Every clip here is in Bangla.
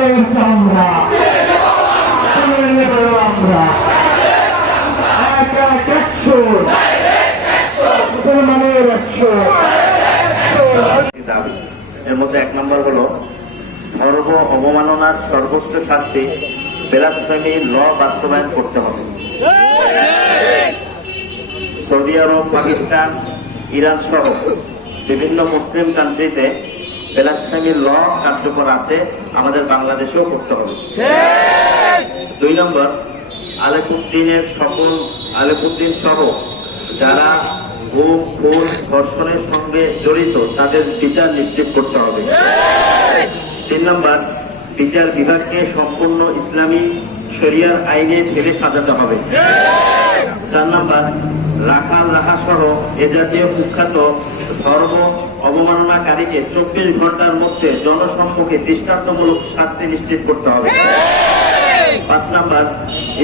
গালের চামড়া আমরা এর মধ্যে এক নম্বর হলো, ধর্ম অবমাননার সর্বোচ্চ শাস্তি বেলাসফেমি ল বাস্তবায়ন করতে হবে। সৌদি আরব, পাকিস্তান, ইরান সহ বিভিন্ন মুসলিম কান্ট্রিতে বেলাসফেমি ল কার্যকর আছে, আমাদের বাংলাদেশেও করতে হবে। দুই নম্বর, আলেকুদ্দিনের সকল, আলেকুদ্দিন সহ যারা গুম ধর্ষণের সঙ্গে জড়িত, তাদের বিচার নিশ্চিত করতে হবে। তিন নম্বর, বিচার বিভাগকে সম্পূর্ণ ইসলামী শরিয়ার আইনে ফেলে সাজাতে হবে। চার নম্বর, রাখাল রাহা সহ এ জাতীয় কুখ্যাত ধর্ম অবমাননাকারীকে চব্বিশ ঘণ্টার মধ্যে জনসম্মুখে দৃষ্টান্তমূলক শাস্তি নিশ্চিত করতে হবে। পাঁচ নাম্বার,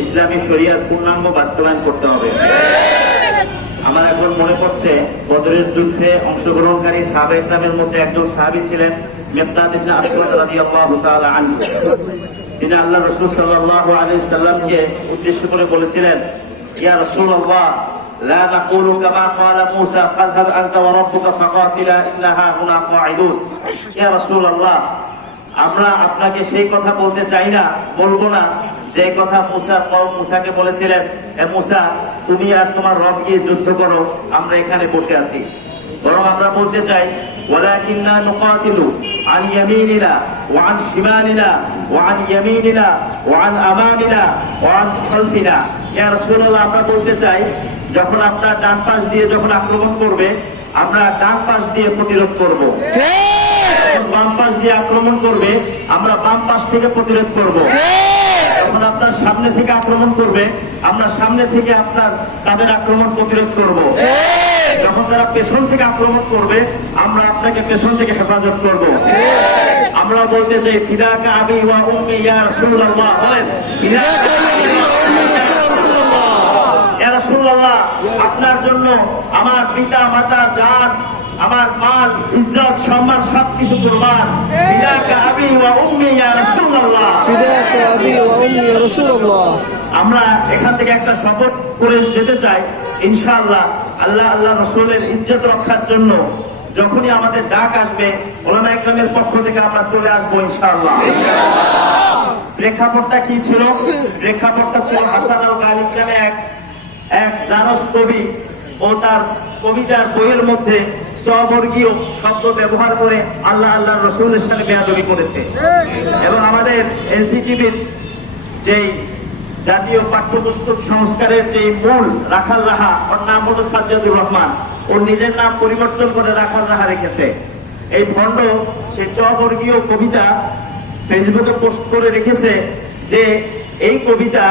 ইসলামী শরিয়ার পূর্ণাঙ্গ বাস্তবায়ন করতে হবে। আমার এখন মনে পড়ছে, বদরের যুদ্ধে অংশগ্রহণকারী সাহাবে ইসলামের মধ্যে একজন সাহাবী ছিলেন মেকদাদ ইবনে তিনি আল্লাহ রাসূল সাল্লাল্লাহু আলাইহি সাল্লামকে উদ্দেশ্য করে বলেছিলেন, ইয়া রাসূলুল্লাহ لا نقول كما قال موسى فاذهب انت وربك فقاتلا انها هنا قاعدون يا رسول الله আমরা আপনাকে সেই কথা বলতে চাই না বলবো না যে কথা মুসা কম মুসাকে বলেছিলেন এ মুসা তুমি আর তোমার রব গিয়ে যুদ্ধ করো আমরা এখানে বসে আছি বরং আমরা বলতে চাই নুকাতিলু আন ইয়ামিনিনা ওয়া আন শিমালিনা ওয়া আন ইয়ামিনিনা ওয়া আন আমামিনা ওয়া আন খালফিনা আমরা বলতে চাই যখন আপনার ডান পাশ দিয়ে যখন আক্রমণ করবে আমরা ডান পাশ দিয়ে প্রতিরোধ করব। যখন বাম পাশ দিয়ে আক্রমণ করবে আমরা বাম পাশ থেকে প্রতিরোধ করব। যখন আপনার সামনে থেকে আক্রমণ করবে আমরা সামনে থেকে আপনার তাদের আক্রমণ প্রতিরোধ করব। যারা পেছন থেকে আক্রমণ করবে আমরা আপনাকে পেছন থেকে হেফাজত করব। আমরা বলতে চাই ফিদাকা আমি ওয়া উম্মি ইয়া রাসূলুল্লাহ বলেন রাসূলুল্লাহ। আপনার জন্য আমার পিতা মাতা জাত আমার মাল ইজ্জত সম্মান সবকিছু কুরবান। ফিদাকা ওয়া উম্মি ইয়া রাসূলুল্লাহ। ফিদাকা ওয়া উম্মি ইয়া রাসূলুল্লাহ। আমরা এখান থেকে একটা শপথ করে যেতে চাই। ইনশাআল্লাহ আল্লাহ আল্লাহ রসুলের ইজ্জত রক্ষার জন্য যখনই আমাদের ডাক আসবে, ওলামা ইকরামের পক্ষ থেকে আমরা চলে আসব ইনশাআল্লাহ। প্রেক্ষাপটটা কি ছিল? প্রেক্ষাপটটা ছিল হাসান আল গালিব নামে এক এক জানস কবি। ও তার কবিতার বইয়ের মধ্যে স্ববর্গীয় শব্দ ব্যবহার করে আল্লাহ আল্লাহ রসুলের সাথে বেয়াদবি করেছে। এবং আমাদের এনসিটিভির যেই জাতীয় পাঠ্যপুস্তক সংস্কারের যে মূল রাখাল রাহা, ওর নাম হলো সাজ্জাদুর রহমান। ওর নিজের নাম পরিবর্তন করে রাখাল রাহা রেখেছে। এই ভণ্ড সেই চবর্গীয় কবিতা ফেসবুকে পোস্ট করে রেখেছে যে, এই কবিতা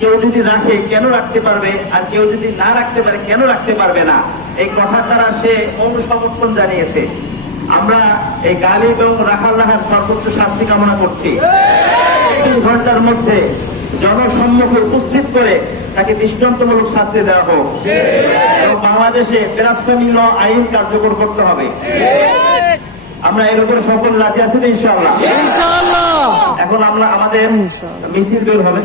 কেউ যদি রাখে কেন রাখতে পারবে? আর কেউ যদি না রাখতে পারে কেন রাখতে পারবে না? এই কথার দ্বারা সে অনুসমর্থন জানিয়েছে। আমরা এই গালিব এবং রাখাল রাখার সর্বোচ্চ শাস্তি কামনা করছি। ঘণ্টার মধ্যে জনসম্মুখে উপস্থিত করে তাকে দৃষ্টান্তমূলক শাস্তি দেওয়া হোক। এবং বাংলাদেশে পেরাসফামি ল আইন কার্যকর করতে হবে। আমরা এর উপর সকল রাজি আছি ইনশাআল্লাহ। এখন আমরা আমাদের মিছিল বের হবে।